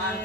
만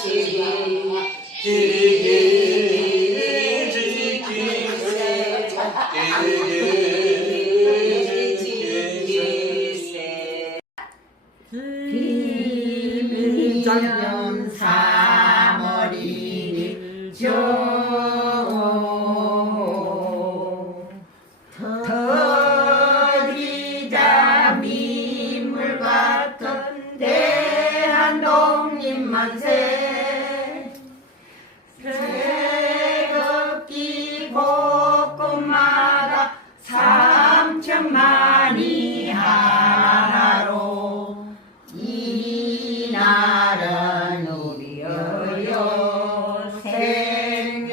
어미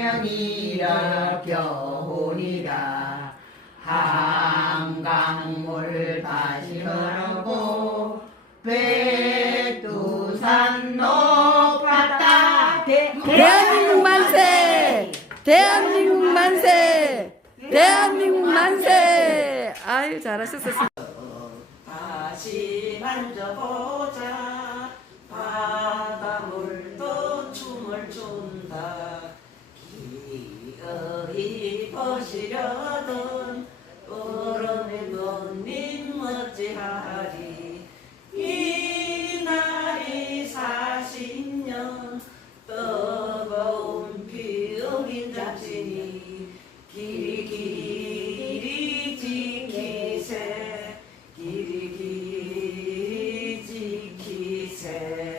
생명이여 겨우리라 한강물 다시 흐르고 백두산 높았다 대, 한민국 만세! 대한민국 만세! 대한민국 만세! 아유 잘하셨어요 다시 만져보 버시려던 어른의 너님 어찌하리? 이 나이 사십 년 뜨거운 피 어긴 잡신이 길이 길이 지키세 길이 길이 지키세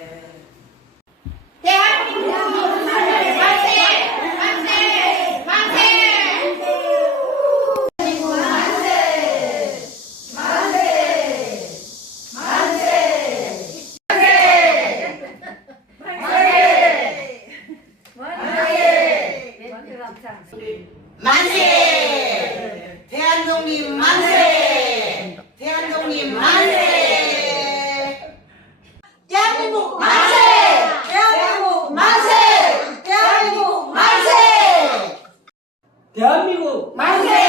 만세! 대한독립 만세! 대한독립 만세! 대한민국 만세! 대한민국 만세! 대한민국 만세! 대한민국 만세!